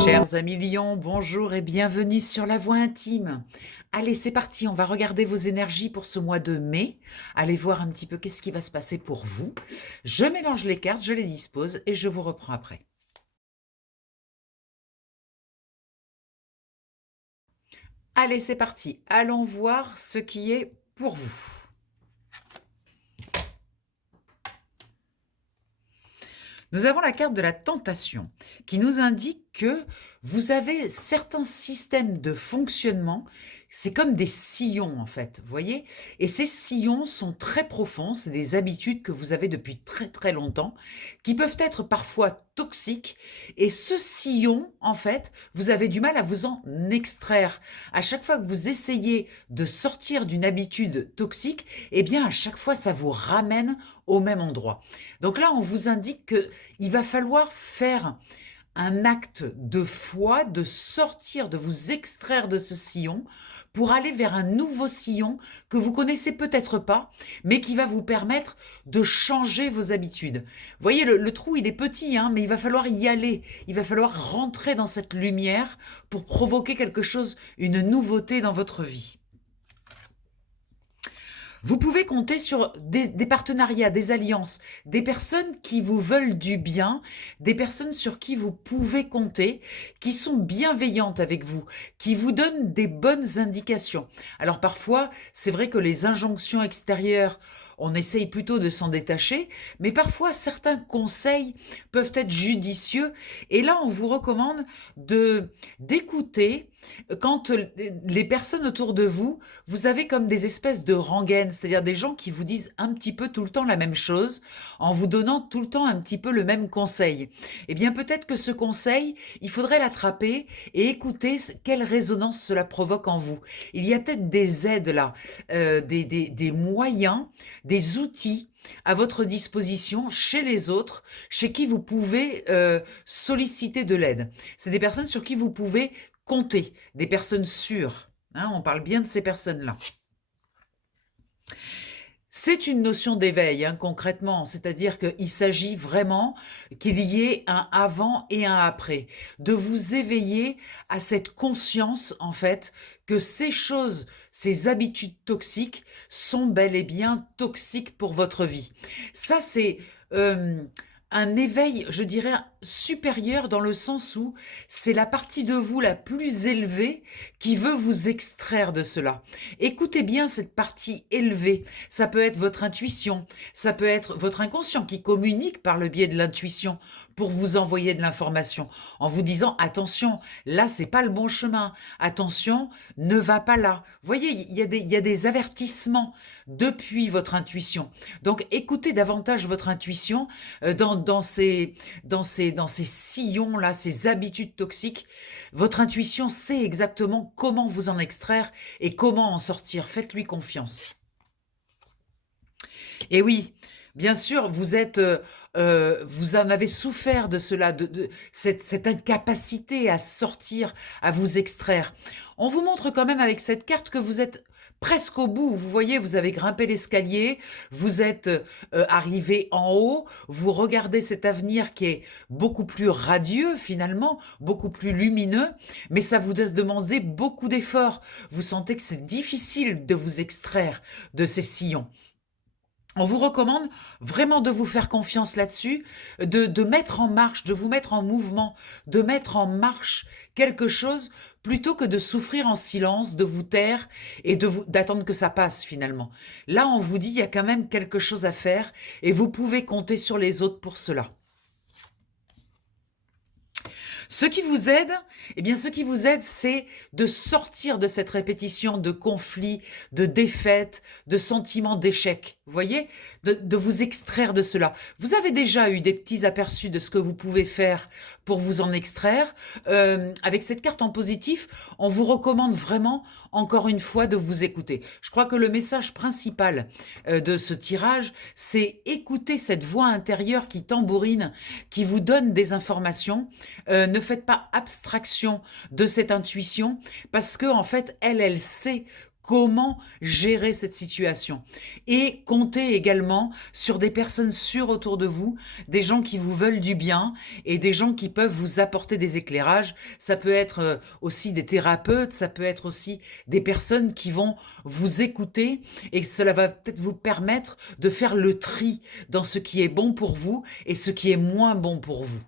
Chers amis lions, bonjour et bienvenue sur la voie intime. Allez, c'est parti, on va regarder vos énergies pour ce mois de mai. Allez voir un petit peu qu'est-ce qui va se passer pour vous. Je mélange les cartes, je les dispose et je vous reprends après. Allez, c'est parti, allons voir ce qui est pour vous. Nous avons la carte de la tentation qui nous indique que vous avez certains systèmes de fonctionnement, c'est comme des sillons en fait, vous voyez? Et ces sillons sont très profonds, c'est des habitudes que vous avez depuis très très longtemps, qui peuvent être parfois toxiques. Et ce sillon, en fait, vous avez du mal à vous en extraire. À chaque fois que vous essayez de sortir d'une habitude toxique, eh bien à chaque fois ça vous ramène au même endroit. Donc là, on vous indique qu'il va falloir faire un acte de foi, de sortir, de vous extraire de ce sillon pour aller vers un nouveau sillon que vous connaissez peut-être pas, mais qui va vous permettre de changer vos habitudes. Vous voyez, le trou, il est petit, hein, mais il va falloir y aller. Il va falloir rentrer dans cette lumière pour provoquer quelque chose, une nouveauté dans votre vie. Vous pouvez compter sur des partenariats, des alliances, des personnes qui vous veulent du bien, des personnes sur qui vous pouvez compter, qui sont bienveillantes avec vous, qui vous donnent des bonnes indications. Alors parfois, c'est vrai que les injonctions extérieures, on essaye plutôt de s'en détacher, mais parfois certains conseils peuvent être judicieux. Et là, on vous recommande d'écouter quand les personnes autour de vous, vous avez comme des espèces de rengaines, c'est-à-dire des gens qui vous disent un petit peu tout le temps la même chose, en vous donnant tout le temps un petit peu le même conseil. Eh bien, peut-être que ce conseil, il faudrait l'attraper et écouter quelle résonance cela provoque en vous. Il y a peut-être des aides là, des moyens, des outils à votre disposition chez les autres, chez qui vous pouvez solliciter de l'aide. C'est des personnes sur qui vous pouvez compter, des personnes sûres. Hein, on parle bien de ces personnes-là. C'est une notion d'éveil, hein, concrètement, c'est-à-dire qu'il s'agit vraiment qu'il y ait un avant et un après, de vous éveiller à cette conscience, en fait, que ces choses, ces habitudes toxiques sont bel et bien toxiques pour votre vie. Ça, c'est un éveil, je dirais, supérieur dans le sens où c'est la partie de vous la plus élevée qui veut vous extraire de cela. Écoutez bien cette partie élevée. Ça peut être votre intuition, ça peut être votre inconscient qui communique par le biais de l'intuition pour vous envoyer de l'information en vous disant attention, là c'est pas le bon chemin, attention, ne va pas là. Vous voyez, il y a des avertissements depuis votre intuition. Donc écoutez davantage votre intuition dans ces sillons là, ces habitudes toxiques. Votre intuition sait exactement comment vous en extraire et comment en sortir. Faites-lui confiance. Et oui, bien sûr, vous en avez souffert de cela, de cette incapacité à sortir, à vous extraire. On vous montre quand même avec cette carte que vous êtes presque au bout. Vous voyez, vous avez grimpé l'escalier, vous êtes arrivé en haut, vous regardez cet avenir qui est beaucoup plus radieux finalement, beaucoup plus lumineux, mais ça vous demander beaucoup d'efforts. Vous sentez que c'est difficile de vous extraire de ces sillons. On vous recommande vraiment de vous faire confiance là-dessus, de mettre en marche, de vous mettre en mouvement, de mettre en marche quelque chose plutôt que de souffrir en silence, de vous taire et d'attendre que ça passe finalement. Là, on vous dit il y a quand même quelque chose à faire et vous pouvez compter sur les autres pour cela. Ce qui vous aide, eh bien, ce qui vous aide, c'est de sortir de cette répétition de conflits, de défaites, de sentiments d'échec. Vous voyez, de vous extraire de cela. Vous avez déjà eu des petits aperçus de ce que vous pouvez faire pour vous en extraire. Avec cette carte en positif, on vous recommande vraiment, encore une fois, de vous écouter. Je crois que le message principal de ce tirage, c'est écouter cette voix intérieure qui tambourine, qui vous donne des informations. Ne faites pas abstraction de cette intuition parce que en fait, elle sait comment gérer cette situation. Et comptez également sur des personnes sûres autour de vous, des gens qui vous veulent du bien et des gens qui peuvent vous apporter des éclairages. Ça peut être aussi des thérapeutes, ça peut être aussi des personnes qui vont vous écouter et cela va peut-être vous permettre de faire le tri dans ce qui est bon pour vous et ce qui est moins bon pour vous.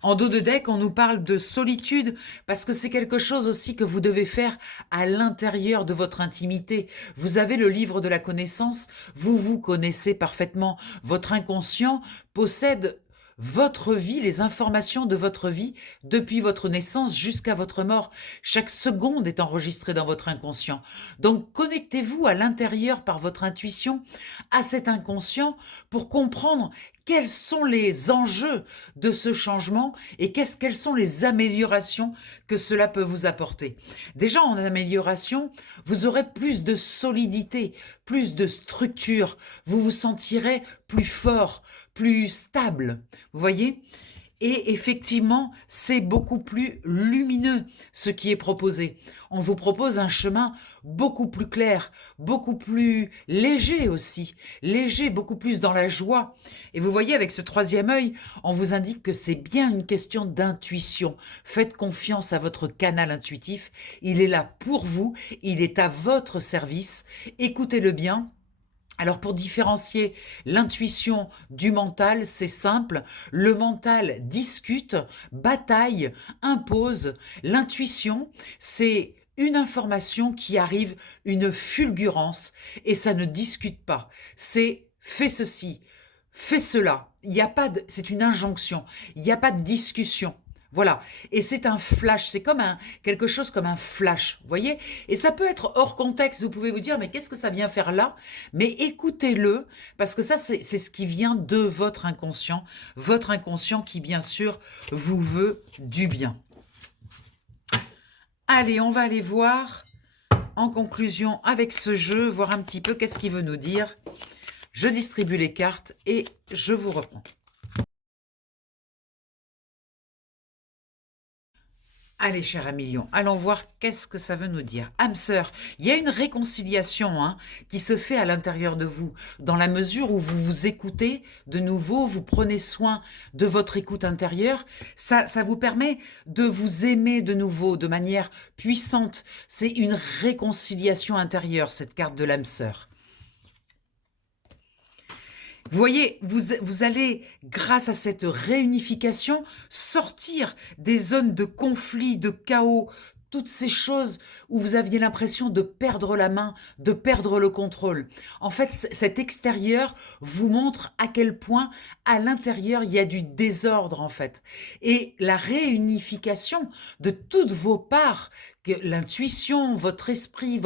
En dos de deck, on nous parle de solitude parce que c'est quelque chose aussi que vous devez faire à l'intérieur de votre intimité. Vous avez le livre de la connaissance, vous vous connaissez parfaitement. Votre inconscient possède votre vie, les informations de votre vie depuis votre naissance jusqu'à votre mort. Chaque seconde est enregistrée dans votre inconscient. Donc connectez-vous à l'intérieur par votre intuition à cet inconscient pour comprendre quels sont les enjeux de ce changement et quelles sont les améliorations que cela peut vous apporter. Déjà en amélioration, vous aurez plus de solidité, plus de structure, vous vous sentirez plus fort, plus stable, vous voyez? Et effectivement, c'est beaucoup plus lumineux ce qui est proposé. On vous propose un chemin beaucoup plus clair, beaucoup plus léger aussi, léger, beaucoup plus dans la joie. Et vous voyez, avec ce troisième œil, on vous indique que c'est bien une question d'intuition. Faites confiance à votre canal intuitif. Il est là pour vous, il est à votre service. Écoutez-le bien. Alors pour différencier l'intuition du mental, c'est simple. Le mental discute, bataille, impose. L'intuition, c'est une information qui arrive, une fulgurance, et ça ne discute pas. C'est fais ceci, fais cela. Il y a pas de, c'est une injonction. Il n'y a pas de discussion. Voilà. Et c'est un flash. C'est comme quelque chose comme un flash. Vous voyez? Et ça peut être hors contexte. Vous pouvez vous dire, mais qu'est-ce que ça vient faire là? Mais écoutez-le, parce que ça, c'est ce qui vient de votre inconscient. Votre inconscient qui, bien sûr, vous veut du bien. Allez, on va aller voir, en conclusion, avec ce jeu, voir un petit peu qu'est-ce qu'il veut nous dire. Je distribue les cartes et je vous reprends. Allez, cher Amilion, allons voir qu'est-ce que ça veut nous dire. Âme sœur, il y a une réconciliation qui se fait à l'intérieur de vous, dans la mesure où vous vous écoutez de nouveau, vous prenez soin de votre écoute intérieure. Ça vous permet de vous aimer de nouveau, de manière puissante. C'est une réconciliation intérieure, cette carte de l'âme sœur. Vous voyez, vous allez, grâce à cette réunification, sortir des zones de conflit, de chaos, toutes ces choses où vous aviez l'impression de perdre la main, de perdre le contrôle. En fait, cet extérieur vous montre à quel point, à l'intérieur, il y a du désordre, en fait. Et la réunification de toutes vos parts, l'intuition, votre esprit,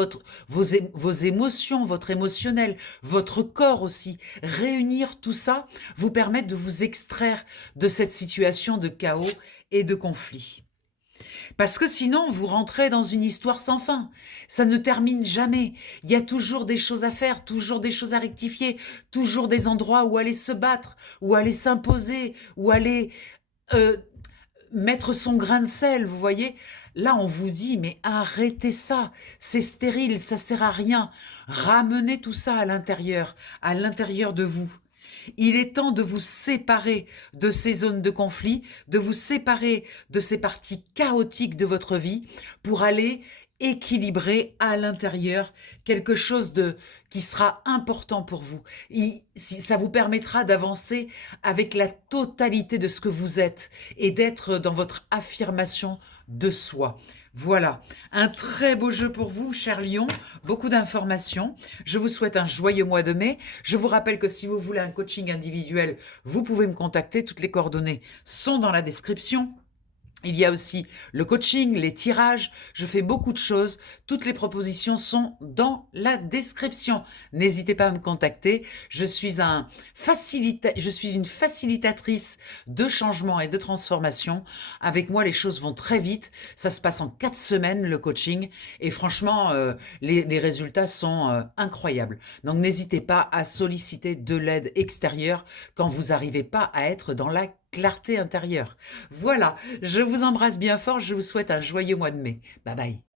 vos émotions, votre émotionnel, votre corps aussi, réunir tout ça vous permet de vous extraire de cette situation de chaos et de conflit. Parce que sinon, vous rentrez dans une histoire sans fin. Ça ne termine jamais. Il y a toujours des choses à faire, toujours des choses à rectifier, toujours des endroits où aller se battre, où aller s'imposer, où aller mettre son grain de sel, vous voyez. Là, on vous dit, mais arrêtez ça, c'est stérile, ça sert à rien. Ramenez tout ça à l'intérieur de vous. Il est temps de vous séparer de ces zones de conflit, de vous séparer de ces parties chaotiques de votre vie pour aller équilibrer à l'intérieur quelque chose qui sera important pour vous. Ça vous permettra d'avancer avec la totalité de ce que vous êtes et d'être dans votre affirmation de soi. Voilà, un très beau jeu pour vous, cher Lion, beaucoup d'informations. Je vous souhaite un joyeux mois de mai. Je vous rappelle que si vous voulez un coaching individuel, vous pouvez me contacter. Toutes les coordonnées sont dans la description. Il y a aussi le coaching, les tirages, je fais beaucoup de choses. Toutes les propositions sont dans la description. N'hésitez pas à me contacter. Je suis une facilitatrice de changement et de transformation. Avec moi, les choses vont très vite. Ça se passe en 4 semaines, le coaching. Et franchement, les résultats sont incroyables. Donc, n'hésitez pas à solliciter de l'aide extérieure quand vous n'arrivez pas à être dans la clarté intérieure. Voilà, je vous embrasse bien fort, je vous souhaite un joyeux mois de mai. Bye bye.